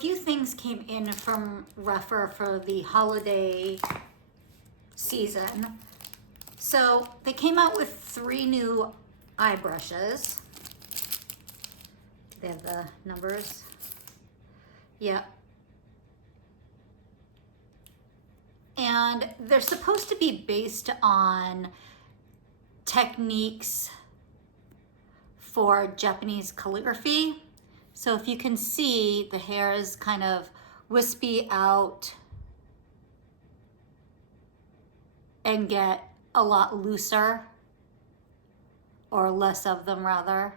few things came in from Rephr for the holiday season. So they came out with 3 new eye brushes. They have the numbers. Yep. And they're supposed to be based on techniques for Japanese calligraphy. So if you can see, the hair is kind of wispy out and get a lot looser, or less of them rather.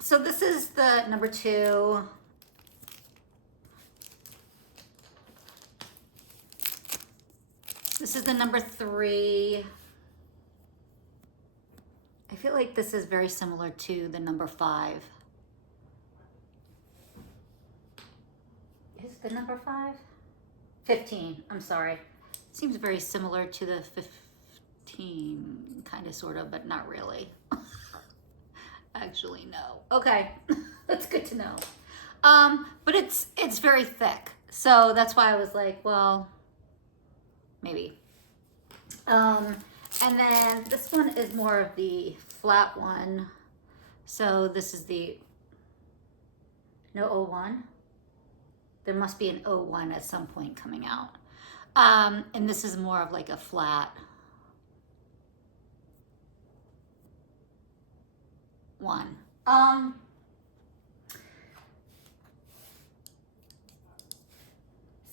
So this is the number 2. This is the number 3. I feel like this is very similar to the number 5. Is the number 5? 15, I'm sorry. Seems very similar to the 15, kind of, sort of, but not really. Actually, no. Okay, that's good to know. But it's very thick, so that's why I was like, well, maybe. And then this one is more of the flat one. So this is the, no 01. There must be an 01 at some point coming out. And this is more of like a flat one.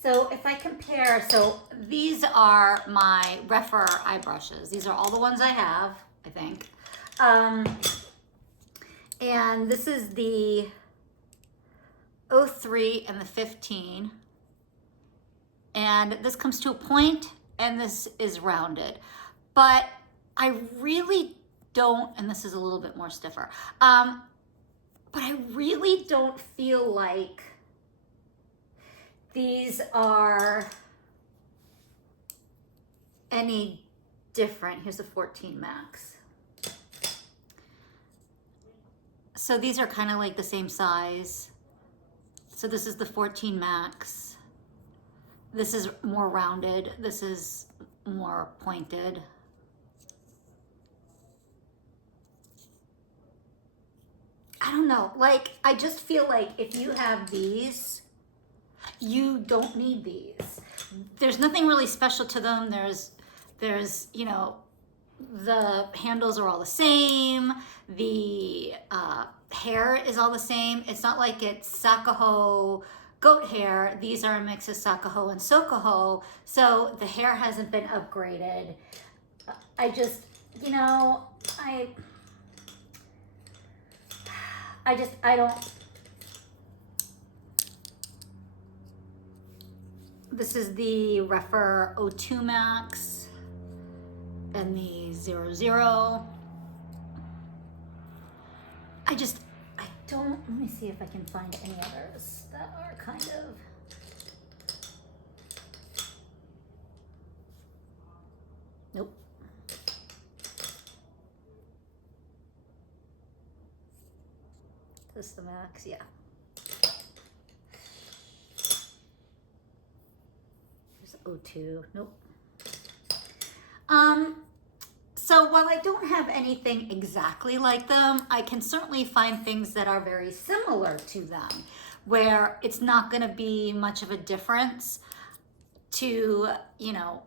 So if I compare, so these are my Rephr eye brushes. These are all the ones I have, I think. And this is the 03 and the 15. And this comes to a point and this is rounded. But I really don't, and this is a little bit more stiffer, but I really don't feel like these are any different. Here's a 14 max. So these are kind of like the same size. So this is the 14 max. This is more rounded. This is more pointed. I don't know, like, I just feel like if you have these, you don't need these. There's nothing really special to them. There's, you know, the handles are all the same. The hair is all the same. It's not like it's Sakaho goat hair. These are a mix of Sakaho and Sokaho. So the hair hasn't been upgraded. I just, you know, I don't. This is the Rephr 02 Max and the 00. I don't, let me see if I can find any others that are kind of. Nope. This is the max, yeah. There's 02, nope. So while I don't have anything exactly like them, I can certainly find things that are very similar to them, where it's not gonna be much of a difference to, you know,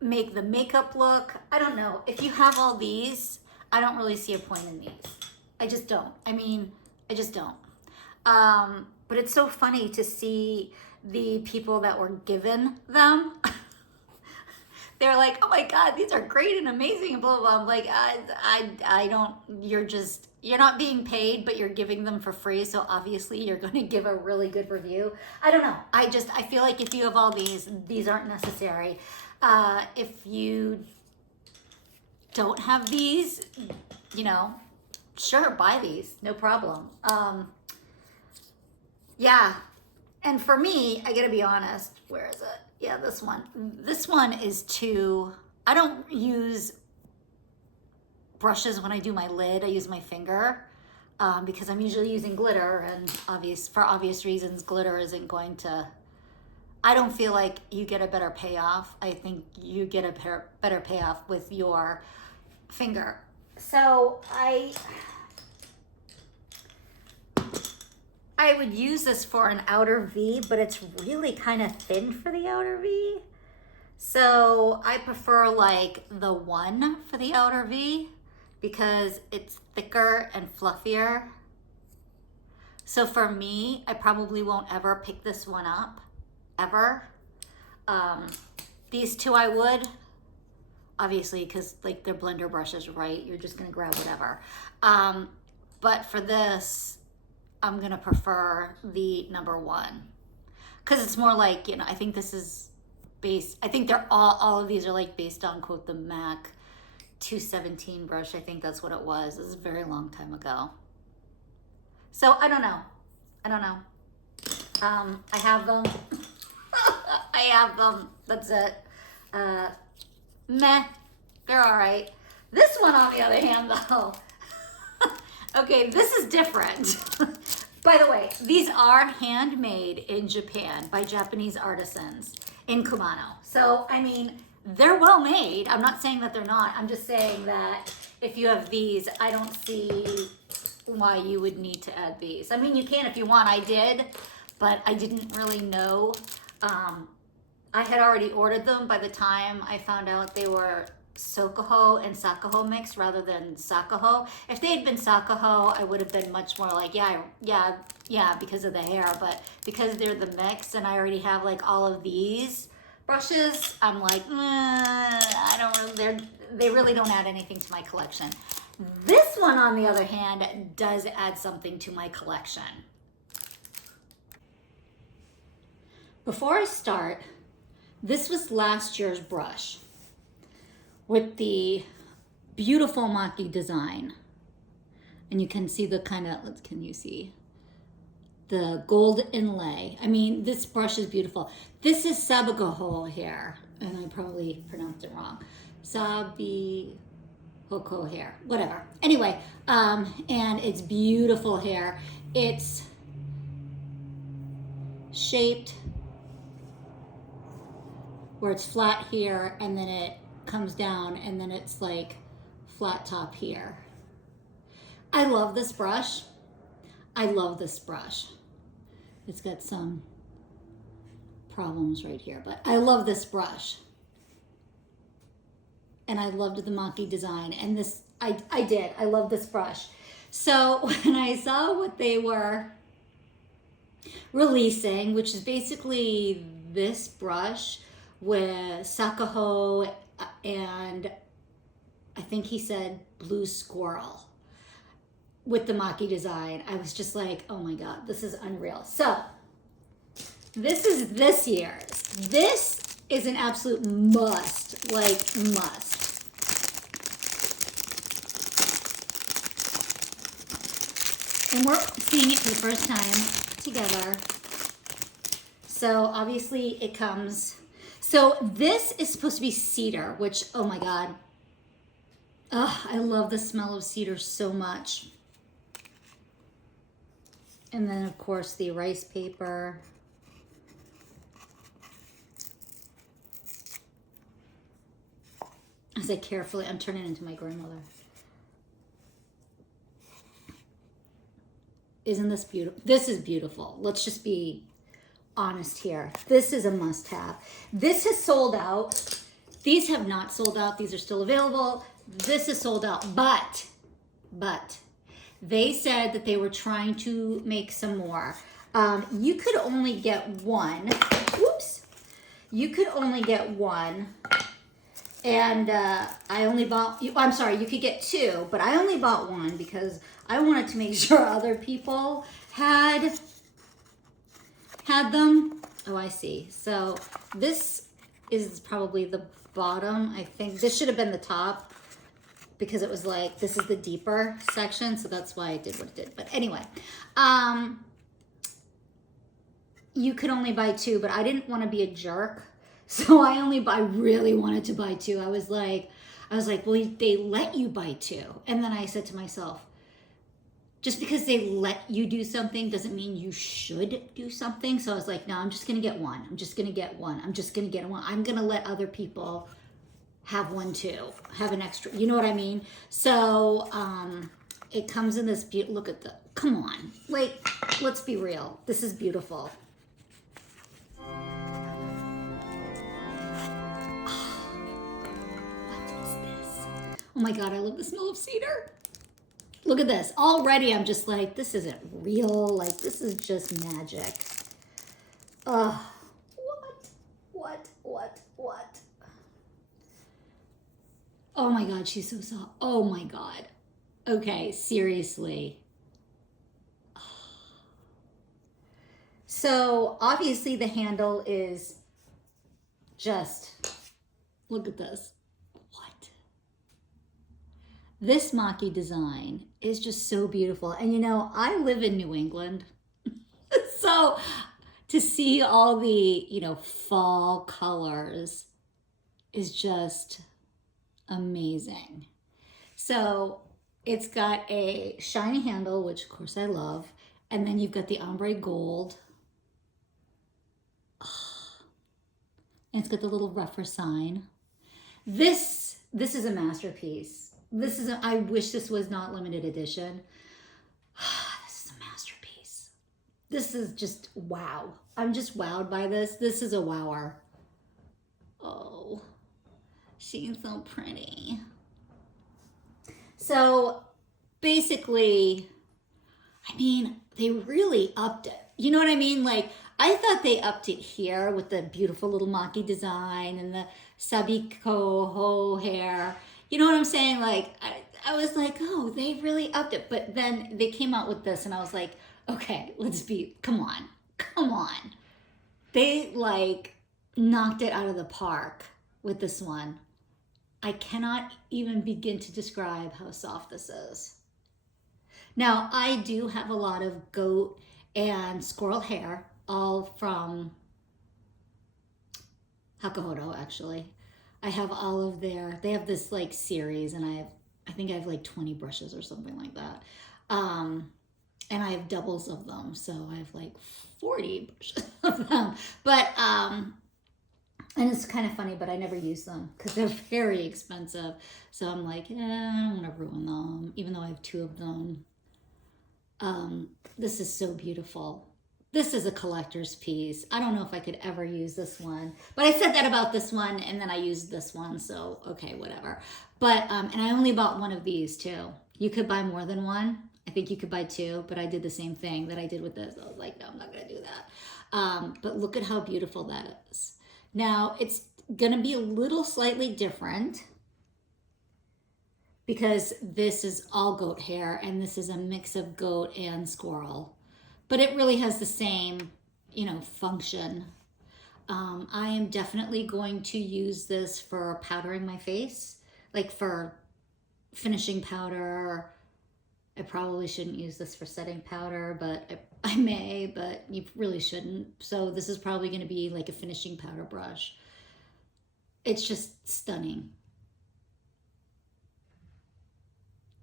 make the makeup look. I don't know, if you have all these, I don't really see a point in these. I just don't. I mean, I just don't. But it's so funny to see the people that were given them. They're like, oh my God, these are great and amazing and blah, blah, blah. I'm like, I don't, you're not being paid, but you're giving them for free. So obviously you're going to give a really good review. I don't know. I feel like if you have all these aren't necessary. If you don't have these, you know, sure, buy these, no problem. Yeah. And for me, I gotta be honest, where is it? Yeah, this one. This one is too, I don't use brushes when I do my lid. I use my finger because I'm usually using glitter, and for obvious reasons, glitter isn't going to, I don't feel like you get a better payoff. I think you get a better payoff with your finger. So I would use this for an outer V, but it's really kind of thin for the outer V. So I prefer like the 1 for the outer V because it's thicker and fluffier. So for me, I probably won't ever pick this one up, ever. These two I would, obviously, because like they're blender brushes, right? You're just gonna grab whatever. But for this, I'm gonna prefer the number 1 because it's more like, I think this is based, I think they're all of these are like based on, quote, the MAC 217 brush. I think that's what it was. This is a very long time ago. So I don't know. I have them. I have them. That's it. Meh. They're all right. This one, on the other hand, though. Okay, this is different. By the way, these are handmade in Japan by Japanese artisans in Kumano. So, I mean, they're well made. I'm not saying that they're not. I'm just saying that if you have these, I don't see why you would need to add these. I mean, you can if you want. I did, but I didn't really know. I had already ordered them by the time I found out they were Sokoho and Sakaho mix rather than Sakaho. If they had been Sakaho, I would have been much more like, yeah, because of the hair. But because they're the mix and I already have like all of these brushes, I'm like, I don't really, they really don't add anything to my collection. This one, on the other hand, does add something to my collection. Before I start, this was last year's brush with the beautiful Maki design. And you can see the kind of, can you see? The gold inlay. I mean, this brush is beautiful. This is Sabigoho hair, and I probably pronounced it wrong. Sabihoko hair, whatever. Anyway, and it's beautiful hair. It's shaped where it's flat here, and then it comes down, and then it's like flat top here. I love this brush. I love this brush. It's got some problems right here, but I love this brush. And I loved the Maki design, and this, I did. I love this brush. So when I saw what they were releasing, which is basically this brush with Sakaho and I think he said blue squirrel with the Maki design, I was just like, oh my God, this is unreal. So this is this year's. This is an absolute must, like must. And we're seeing it for the first time together. So obviously it comes, so this is supposed to be cedar, which, oh my God. Oh, I love the smell of cedar so much. And then of course the rice paper. As I carefully, I'm turning into my grandmother. Isn't this beautiful? This is beautiful. Let's just be honest here. This is a must-have. This has sold out. These have not sold out. These are still available. This is sold out, but they said that they were trying to make some more. You could only get one. Whoops. You could only get one. And I only bought, I'm sorry, you could get two, but I only bought one because I wanted to make sure other people had them. Oh, I see. So this is probably the bottom. I think this should have been the top because it was like, this is the deeper section. So that's why I did what it did. But anyway, you could only buy two, but I didn't want to be a jerk. So I really wanted to buy two. I was like, well, they let you buy two. And then I said to myself, just because they let you do something doesn't mean you should do something. So I was like, no, I'm just gonna get one. I'm just gonna get one. I'm just gonna get one. I'm gonna let other people have one too, have an extra, you know what I mean? So it comes in this beautiful, look at the, come on, like, let's be real. This is beautiful. Oh my God, I love the smell of cedar. Look at this. Already I'm just like, this isn't real. Like, this is just magic. What? Oh my God, she's so soft. Oh my God. Okay, seriously. So obviously the handle is just, look at this. This Maki design is just so beautiful. And you know, I live in New England. So to see all the, you know, fall colors is just amazing. So it's got a shiny handle, which of course I love. And then you've got the ombre gold. And it's got the little Rephr sign. This is a masterpiece. This is, I wish this was not limited edition. This is a masterpiece. This is just wow. I'm just wowed by this. This is a wower. Oh, she's so pretty. So basically, I mean, they really upped it. You know what I mean? Like, I thought they upped it here with the beautiful little Maki design and the Sabiko Ho hair. You know what I'm saying? Like, I was like, oh, they really upped it. But then they came out with this and I was like, okay, come on. They like knocked it out of the park with this one. I cannot even begin to describe how soft this is. Now, I do have a lot of goat and squirrel hair, all from Hakuhodo, actually. I have all of they have this like series, and I think I have like 20 brushes or something like that. And I have doubles of them, so I have like 40 brushes of them. But, and it's kind of funny, but I never use them because they're very expensive. So I'm like, I don't want to ruin them, even though I have 2 of them. This is so beautiful. This is a collector's piece. I don't know if I could ever use this one, but I said that about this one and then I used this one. So, okay, whatever. But, and I only bought one of these too. You could buy more than one. I think you could buy 2, but I did the same thing that I did with this. I was like, no, I'm not going to do that. But look at how beautiful that is. Now it's going to be a little slightly different because this is all goat hair and this is a mix of goat and squirrel. But it really has the same, you know, function. I am definitely going to use this for powdering my face, like for finishing powder. I probably shouldn't use this for setting powder, but I may, but you really shouldn't. So this is probably going to be like a finishing powder brush. It's just stunning.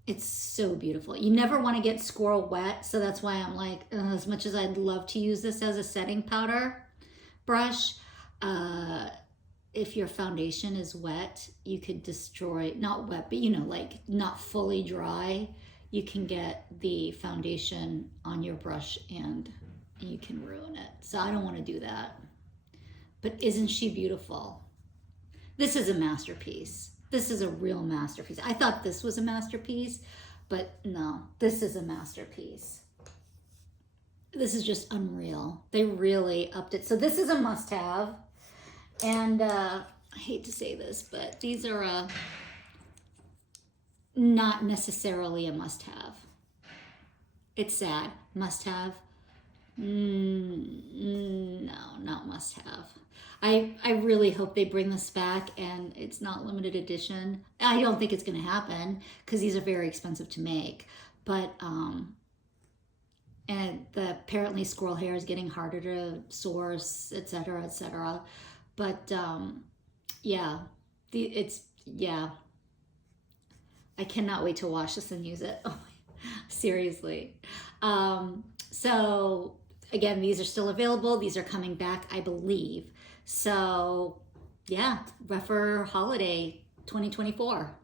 It's so beautiful. You never want to get squirrel wet, so that's why I'm like, as much as I'd love to use this as a setting powder brush, if your foundation is wet, you could destroy, not wet, but you know, like not fully dry, you can get the foundation on your brush and you can ruin it. So I don't want to do that. But isn't she beautiful? This is a masterpiece. This is a real masterpiece. I thought this was a masterpiece, but no, this is a masterpiece. This is just unreal. They really upped it. So this is a must-have. And I hate to say this, but these are not necessarily a must-have. It's sad. Must-have? No, not must-have. I really hope they bring this back and it's not limited edition. I don't think it's going to happen because these are very expensive to make. But, and apparently squirrel hair is getting harder to source, etc., etc. But, yeah, yeah. I cannot wait to wash this and use it. Oh, Seriously. So again, these are still available. These are coming back, I believe. So yeah, Rephr Holiday 2024.